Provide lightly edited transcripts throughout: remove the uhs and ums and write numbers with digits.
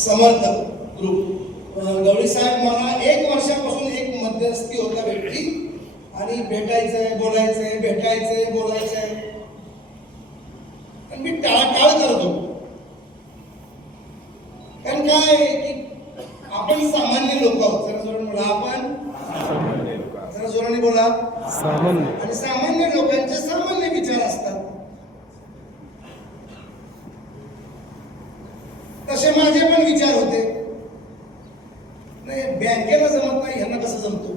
समर्थक ग्रुप गवळी साहेब मला 1 वर्षापासून एक मध्यस्थी होता व्यक्ती आणि भेटायचंय बोलायचंय भेटायचंय बोलायचंय आणि मी टाळाटाळ करतो. कारण काय की आपण सामान्य लोक आहोत. जरा जोराने बोला. आपण जरा जोराने बोला. सामान्य. आणि सामान्य लोकांचे सामान्य विचार असतात. तसे माझे पण विचार होते. नाही बँकेला जमत नाही ह्यांना कसं जमतो.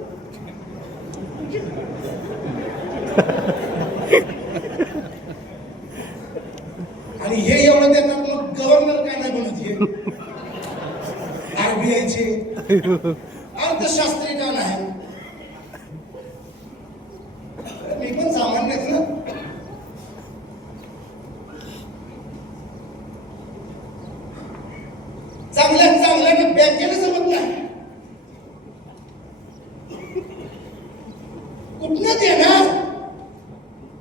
आणि हे एवढं देतात मग गव्हर्नर काय नाही बनत. आरबीआयचे अर्थशास्त्री का नाही. मी पण सामान्यच ना. चांगल्या बँकेला जमत नाही. कुठनं देणार.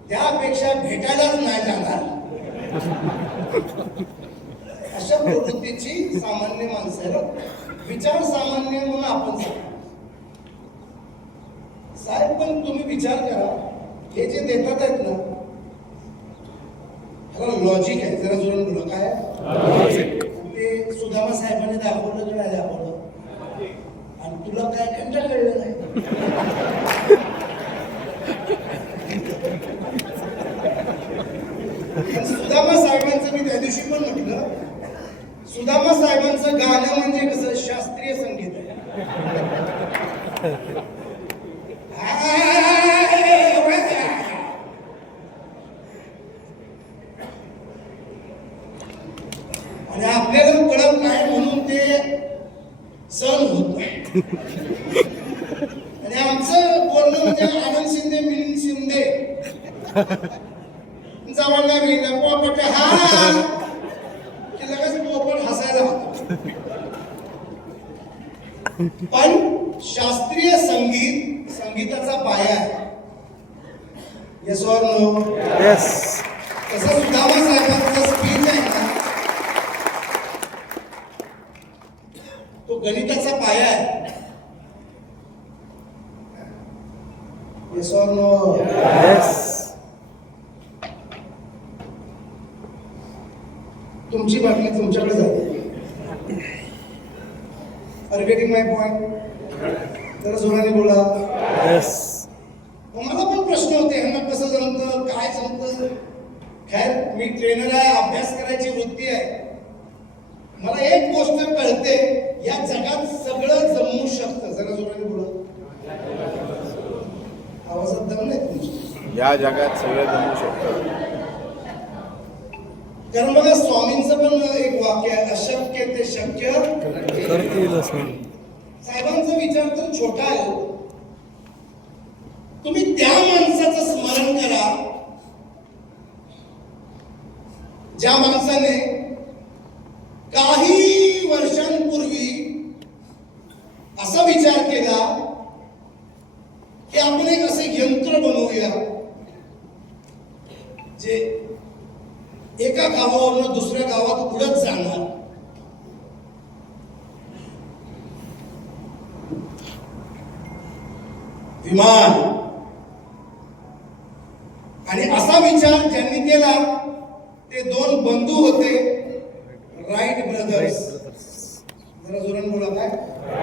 त्यापेक्षा भेटायलाच नाही जाणार. अशा प्रवृत्तीची सामान्य माणसं. विचार सामान्य म्हणून आपण साहेब पण तुम्ही विचार करा. हे जे देतात आहेत ना लॉजिक आहे. जरा जोराने बोला. काय ते सुदामा साहेबांनी दाखवलं की नाही दाखवलं आणि तुला काय कंटाळ कळलं नाही. सुदामा साहेबांचं मी त्या दिवशी पण म्हटलं. सुदामा साहेबांचं गाणं म्हणजे कसं शास्त्रीय संगीत आहे. आणि आपल्याला कळत नाही म्हणून ते सण होत नाही. आणि आमचं बोलणं म्हणजे आनंद शिंदे मिलिंद शिंदे जवळ मिळणं पोपट हा की लगेच पोपट हसायला होतो. पण शास्त्रीय संगीत संगीताचा पाया आहे. Yes or no. येस. तसं सुदामा साहेबांचा स्पीच आहे ना तो गणिताचा पाया आहे. Yes or no. येस. तुमची बातमी तुमच्याकडे जाते. Are you getting my point. जरा जोराने बोला. येस. मला पण प्रश्न होते ह्यांना कसं जमतं काय जमतं. खैर मी ट्रेनर आहे. अभ्यास करायची वृत्ती आहे. मला एक गोष्ट कळते या जगात सगळं जमू शकतं. जरा जोराने बोला. आवाजात दम नाही तुमची. या जगात सगळं जमू शकतं. कारण बघा स्वामींचं पण एक वाक्य आहे. अशक्य ते शक्य करतील. साहेबांचा विचार तर छोटा आहे. तुम्ही त्या माणसाचं स्मरण करा ज्या माणसाने काही वर्षांपूर्वी असा विचार केला की आपण एक असे यंत्र बनवूया जे एका गावावरून दुसऱ्या गावात उडत जाणार. विमान. आणि असा विचार ज्यांनी केला ते 2 बंधू होते. Wright brothers. जरा जोराने बोला. काय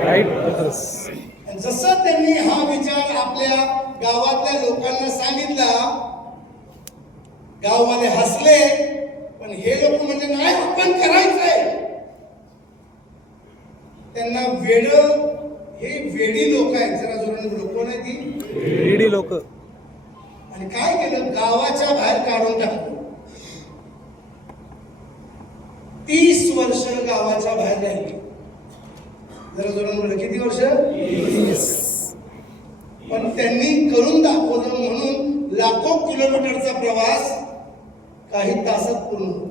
राईट ब्रदर्स. जसं त्यांनी हा विचार आपल्या गावातल्या लोकांना सांगितला गाववाले हसले. पण हे लोक म्हणजे नाही आपण करायचंय. त्यांना वेड हे वेडी लोक आहेत. जरा जोराने बोला. कोण आहे ती वेडी लोक. आणि काय केलं गावाच्या बाहेर काढून टाकलं. 30 वर्ष गावाच्या बाहेर राहिली. जरा जोराने बोला. किती वर्ष. 30. पण त्यांनी करून दाखवलं म्हणून लाखो किलोमीटरचा प्रवास काही तासात पूर्ण होतो.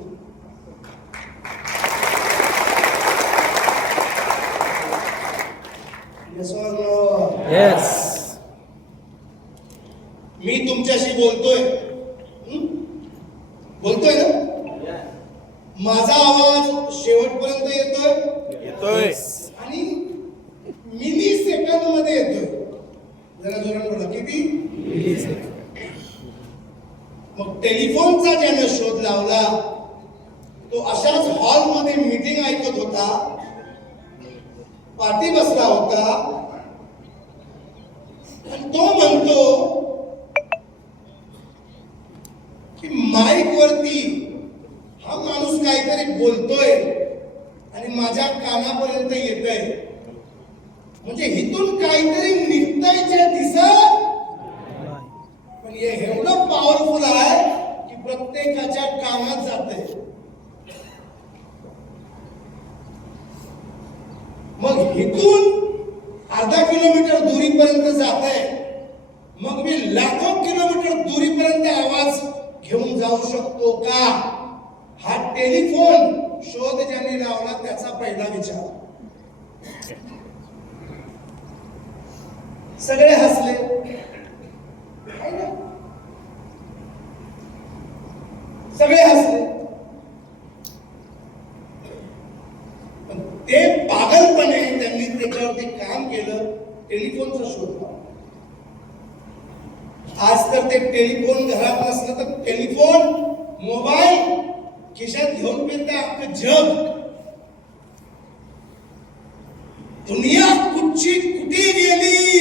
येस. मी तुमच्याशी बोलतोय. बोलतोय ना. माझा आवाज शेवटपर्यंत येतोय. येतोय. आणि मिली सेकंद मध्ये येतोय. जरा जोरात बोला, किती? मग टेलिफोनचा ज्यानं शोध लावला तो अशाच हॉलमध्ये मीटिंग ऐकत होता, पाठी बसला होता आणि तो म्हणतो की माईक वरती हा माणूस काहीतरी बोलतोय आणि माझ्या कानापर्यंत येतोय, म्हणजे इथून काहीतरी निघतंय जे दिसत, पण हे एवढं पॉवरफुल आहे की प्रत्येकाच्या कानात जाते. मग इथून अर्धा किलोमीटर दूरीपर्यंत जात आहे, मग मी लाखो किलोमीटर दूरीपर्यंत आवाज घेऊन जाऊ शकतो का? हा टेलिफोन शोध ज्याने लावला त्याचा पहिला विचार. सगळे हसले. है ना? सगळे हसले. पण ते पागलपणे त्यांनी त्याच्यावरती काम केलं, टेलिफोनचा शोध लावला. आज तर ते टेलिफोन घरात नसलं तर टेलिफोन मोबाईल खिशात घेऊन फिरते अख्खं जग. दुनिया कुठची कुठे गेली?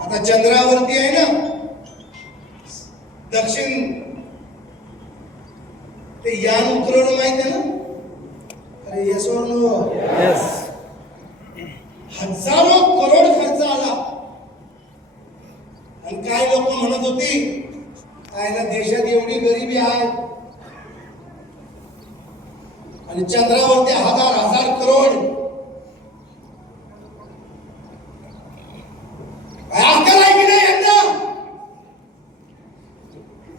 आता चंद्रावरती आहे ना दक्षिण ते यान उतरवलं, माहित आहे ना? अरे येस और नो? येस. हजारो करोड खर्च आला आणि काय लोक म्हणत होती आयला देशात एवढी गरिबी आहे आणि चंद्रावरती हजार हजार करोड. अक्कल आहे की नाही यांना?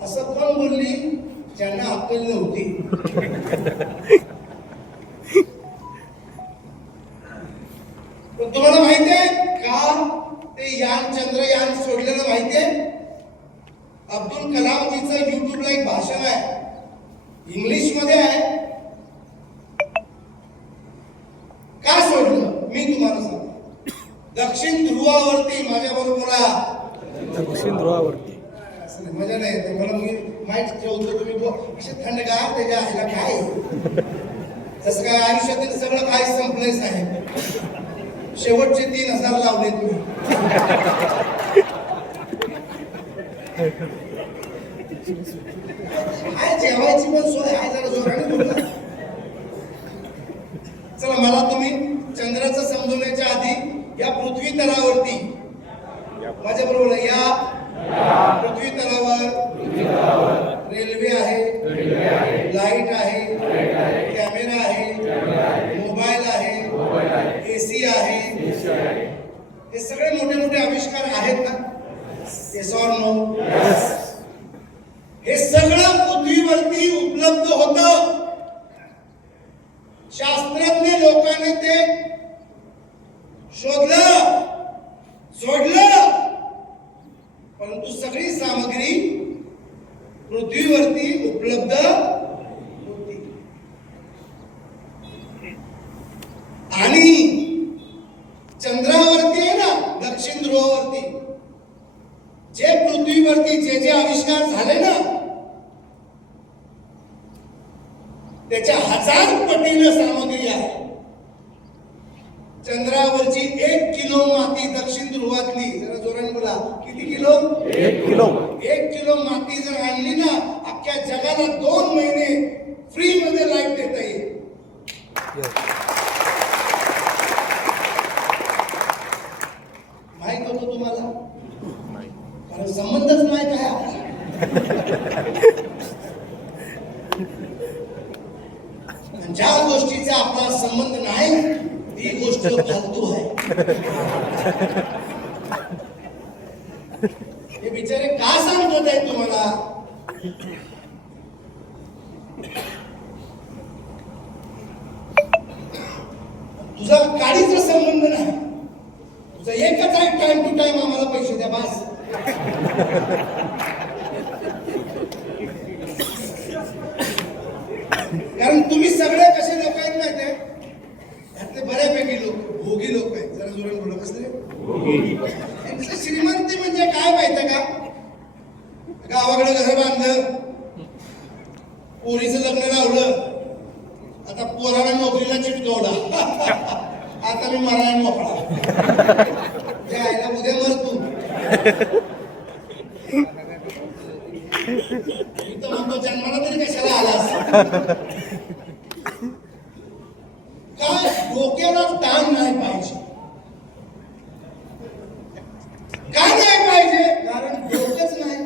असं कोण बोलली ज्यांना अक्कल नव्हती? पण तुम्हाला माहितीये का ते यान चंद्रयान सोडलेलं माहितीये? अब्दुल कलामजीचं युट्यूबला एक भाषण आहे, इंग्लिश मध्ये आहे. का सोडलं मी तुम्हाला सांगतो. दक्षिण ध्रुवावरती, माझ्या बरोबर दक्षिण ध्रुवावरती. मजा नाही येते मला. मी माहिती ठेवतो, तुम्ही असे थंडगार त्याच्या आईला काय तसं काय आयुष्यातील सगळं काय संपलंच आहे. शेवटचे 3000 लावले तुम्ही. काय जेवायची पण सोय आहे, जरा जोराने बोला. चला मला तुम्ही चंद्राचं समजवण्याच्या आधी या पृथ्वी तलावरती माझ्या बरोबर या पृथ्वी तलावर रेल्वे आहे, लाईट आहे, कॅमेरा आहे, मोबाईल आहे, एसी आहे. हे सगळे मोठे मोठे आविष्कार आहेत ना? येस और नो? हे सगळं पृथ्वीवरती उपलब्ध होतं. शास्त्रज्ञ लोकांनी ते शोधलं, सोडलं, परंतु सगळी सामग्री पृथ्वीवरती उपलब्ध होती. आणि चंद्रावरती आहे ना दक्षिण ध्रुवावरती जे पृथ्वीवरती जे जे आविष्कार झाले ना त्याच्या 1000 पटीने सामग्री आहे. चंद्रावरची 1 किलो माती दक्षिण ध्रुवातली, जरा जोराने बोला, किती किलो? 1 किलो. 1 किलो माती जर आणली ना अख्ख्या जगाला 2 महिने फ्री मध्ये लाईट देता येईल. माहित होतं तुम्हाला? कारण संबंधच नाही काय आपला. ज्या गोष्टीचा आपला संबंध नाही ती गोष्ट फालतू आहे. हे बिचारे का सांगत आहेत तुम्हाला? तुझा गाडीचा संबंध नाही, तुझा एकच आहे टाइम टू टाइम आम्हाला पैसे द्या बस. कारण तुम्ही सगळे कसे लोक आहेत माहिती आहे, त्यातले बऱ्यापैकी लोक भोगी लोक आहेत. जरा जोरात बोला, कसले त्यांचं श्रीमंती म्हणजे काय माहितीये का? गावाकडे घर बांधलं, पोरीचं लग्न लावलं, आता पोराला नोकरीला चिटकवला, आता मी मरायला मोकळा, त्या आईला उद्या मर तू. मी तर म्हणतो जन्माला तरी कशाला आलास. काय डोक्याला ताण नाही पाहिजे. काय नाही पाहिजे? कारण डोकंच नाही.